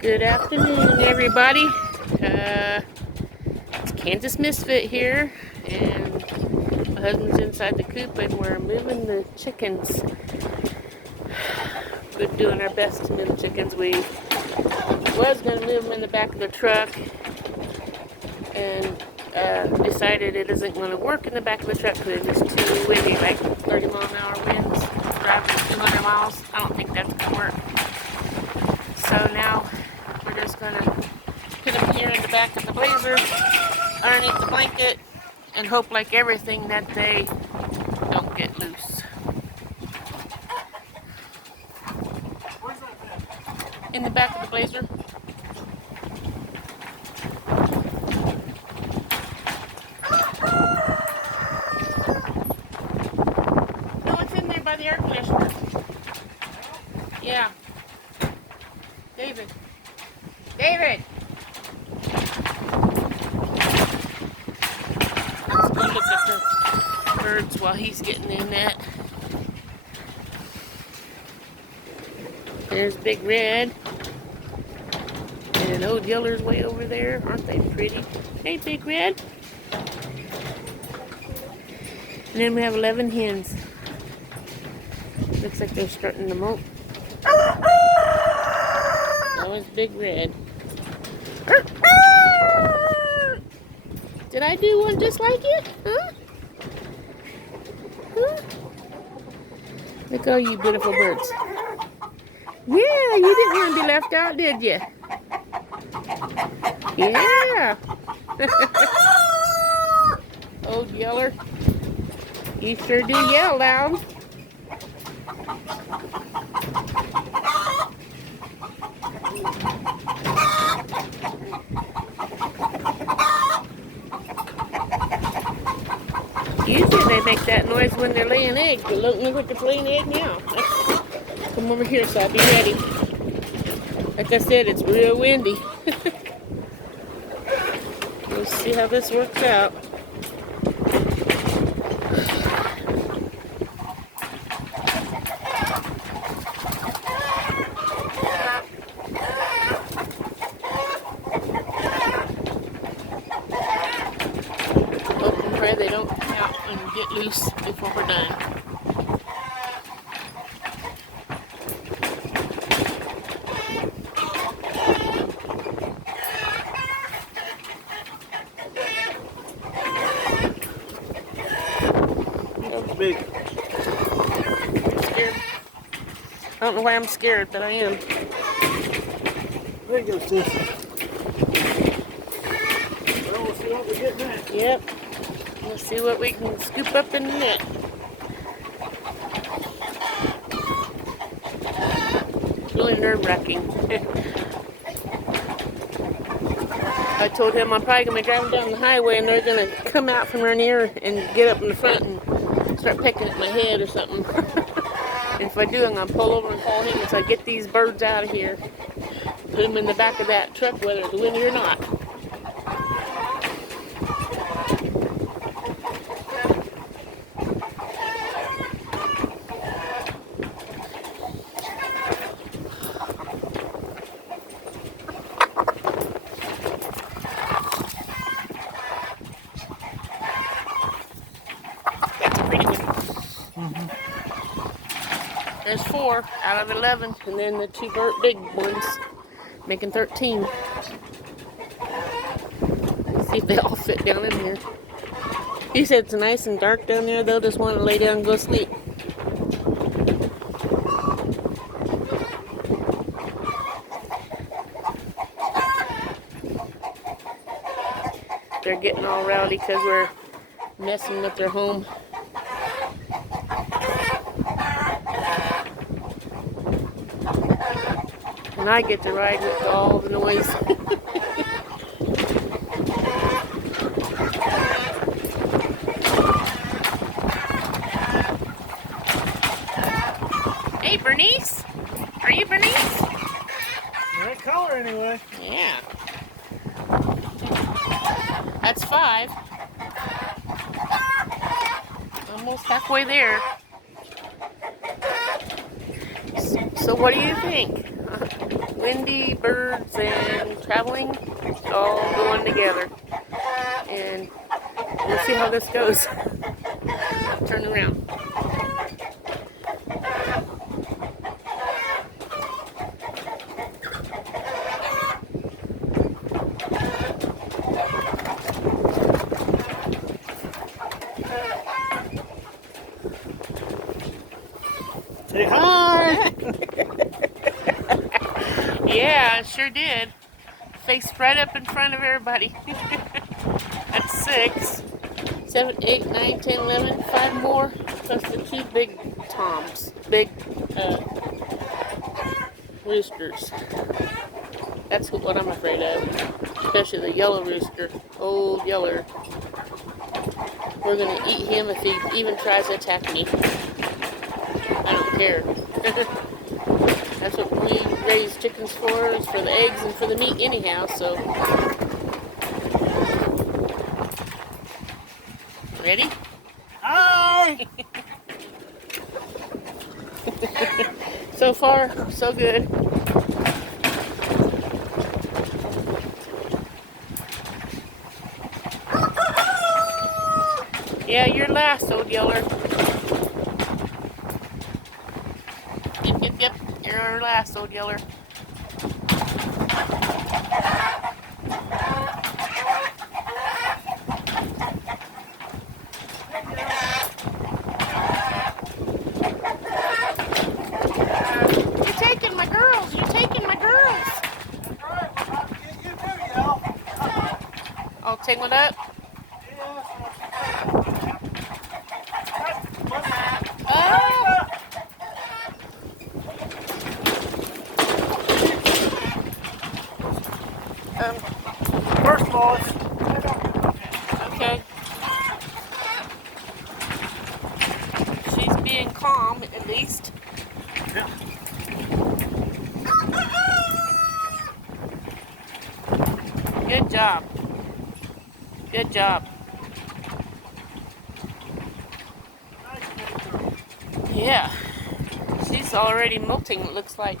Good afternoon, everybody. It's Kansas Misfit here, and my husband's inside the coop, and we're moving the chickens. We're doing our best to move the chickens. We was going to move them in the back of the truck, and decided it isn't going to work in the back of the truck because it's too windy, like 30-mile-an-hour winds, driving 200 miles. I don't think that's going to work. So now we're just going to put them here in the back of the Blazer, underneath the blanket, and hope like everything that they don't get loose. Where's that bed? In the back of the Blazer. No, it's in there by the air conditioner. Yeah. David. David! Let's go look at the birds while he's getting in that. There's Big Red. And Old Yeller's way over there. Aren't they pretty? Hey, Big Red. And then we have 11 hens. Looks like they're starting to molt. That was Big Red. Did I do one just like it? Huh? Huh? Look at all you beautiful birds. Yeah, you didn't want to be left out, did you? Yeah. Old Yeller. You sure do yell loud. Usually they make that noise when they're laying eggs, but look what they're laying egg now. Come over here so I'll be ready. Like I said, it's real windy. We'll see how this works out. Hope and pray they don't come out and get loose before we're done. That was big. I'm scared. I don't know why I'm scared, but I am. There you go, sis. Well, we'll see what we get next. Yep. Let's see what we can scoop up in the net. It's really nerve-wracking. I told him I'm probably going to be driving down the highway and they're going to come out from around here and get up in the front and start pecking at my head or something. And if I do, I'm going to pull over and call him and say, get these birds out of here. Put them in the back of that truck, whether it's windy or not. That's a pretty one. There's 4 out of 11, and then the 2 big ones, making 13. Let's see if they all fit down in here. He said it's nice and dark down there. They'll just want to lay down and go sleep. They're getting all rowdy because we're messing with their home. And I get to ride with all the noise. Hey, Bernice. Are you Bernice? That color anyway. Yeah. That's 5. Almost halfway there. So what do you think? We windy, birds, and traveling all going together. And we'll see how this goes. Turn around. Say hi! Yeah, I sure did. Faced right up in front of everybody. That's 6, 7, 8, 9, 10, 11, 5 more, plus the 2 big toms, big roosters. That's what I'm afraid of, especially the yellow rooster, old yeller. We're gonna eat him if he even tries to attack me. I don't care. That's what we raise chickens for, is for the eggs and for the meat anyhow, so. Ready? Hi! So far, so good. Yeah, you're last, old yeller. Yep, you're last, old yeller. You're taking my girls, you're taking my girls. I'll take one up. Oh! First of all, Okay. She's being calm, at least. yeah. Good job. Good job. Yeah. She's already molting, it looks like.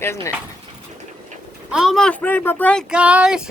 Doesn't it? Almost made my break, guys!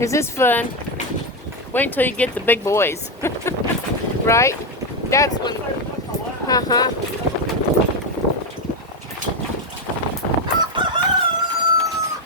Is this fun? Wait until you get the big boys. Right? That's when. Uh-huh.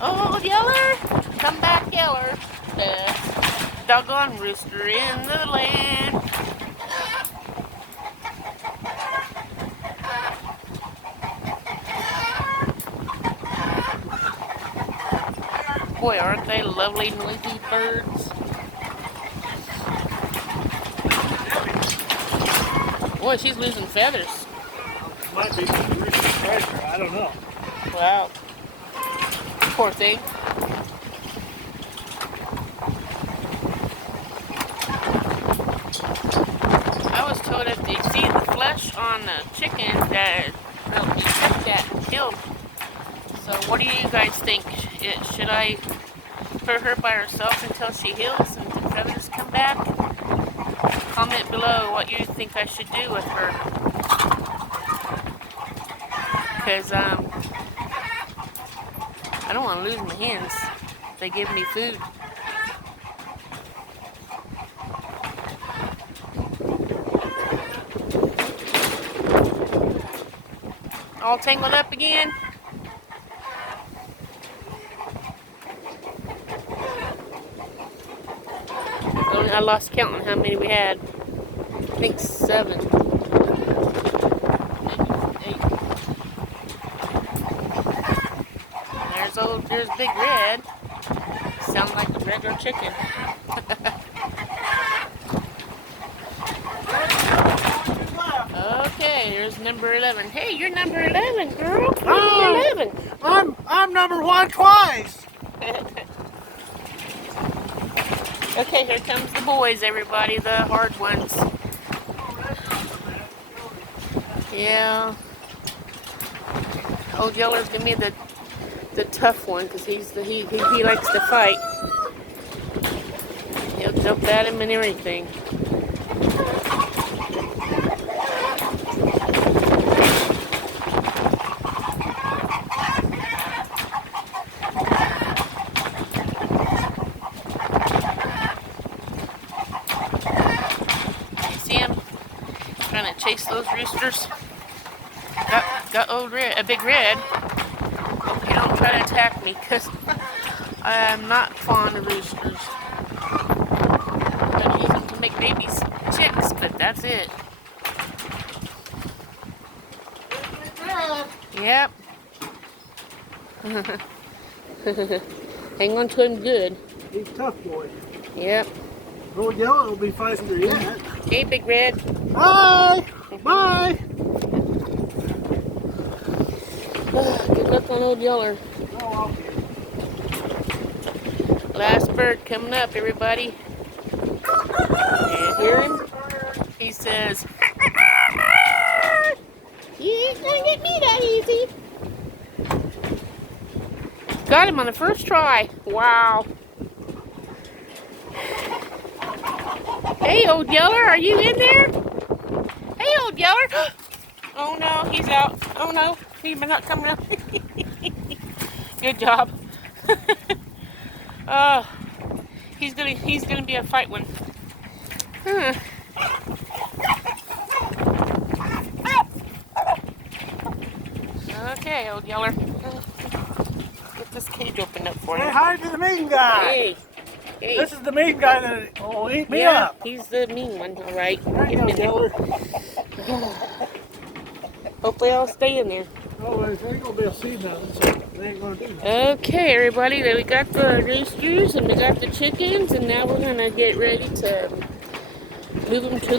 Oh, Yeller! Come back, Yeller. The doggone rooster in the land. Boy, aren't they lovely, noisy birds? Boy, she's losing feathers. Might be some recent pressure, I don't know. Wow. Poor thing. I was told if you see the flesh on the chicken that they'll be kept at and killed. So what do you guys think? Should I put her by herself until she heals and the feathers come back? Comment below what you think I should do with her. Because I don't want to lose my hens. They give me food. All tangled up again? I lost count on how many we had. I think 7. Maybe 8. There's Big Red. Sound like a regular chicken. Okay, here's number 11. Hey, you're number 11, girl. You're number 11. I'm number 1 twice! Okay, here comes the boys, everybody, the hard ones. Yeah. Old Yeller's gonna be the tough one because he likes to fight. He'll jump at him and everything. chase those roosters. Got old red, a big red. Hope you don't try to attack me, because I am not fond of roosters. I use them to make babies chicks, but that's it. Yep. Hang on to him good. He's a tough boy. Yep. Old Yellow will be faster yet. Okay, Big Red. Bye! Bye! Good luck on Old Yeller. Oh, Last bird coming up, everybody. And hear him? He says, "You ain't gonna get me that easy." Got him on the first try. Wow. Hey, Old Yeller, are you in there? Hey, Old Yeller. Oh no, he's out. Oh no, he's not coming up. Good job. He's gonna be a fight one. Huh. Okay, Old Yeller. Get this cage opened up for you. say hi to the mean guy. Hey. Hey. This is the mean guy that will eat me Yeah, up. he's the mean one, all right. Right Get now, him in there. Yeller. Hopefully I'll stay in there. Oh, there ain't gonna be a seed mountain, so they ain't gonna do that. Okay, everybody, then we got the roosters and we got the chickens, and now we're gonna get ready to move them to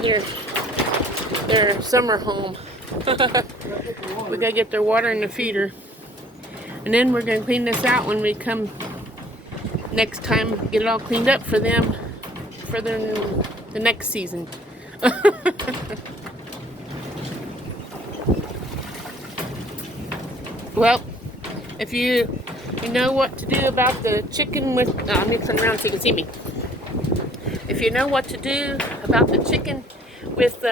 their summer home. We gotta get their water in the feeder, and then we're gonna clean this out when we come next time. Get it all cleaned up for them for the next season. Well, if you know what to do about the chicken with, let me turn around so you can see me. If you know what to do about the chicken with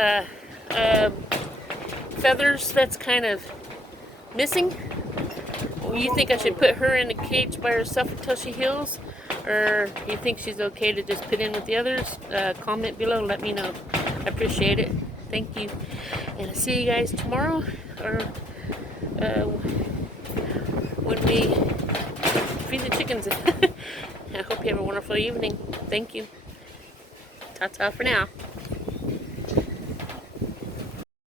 feathers that's kind of missing, you think I should put her in a cage by herself until she heals, or you think she's okay to just put in with the others? Comment below, let me know. I appreciate it. Thank you, and I'll see you guys tomorrow, or when we feed the chickens. I hope you have a wonderful evening. Thank you. Ta-ta for now.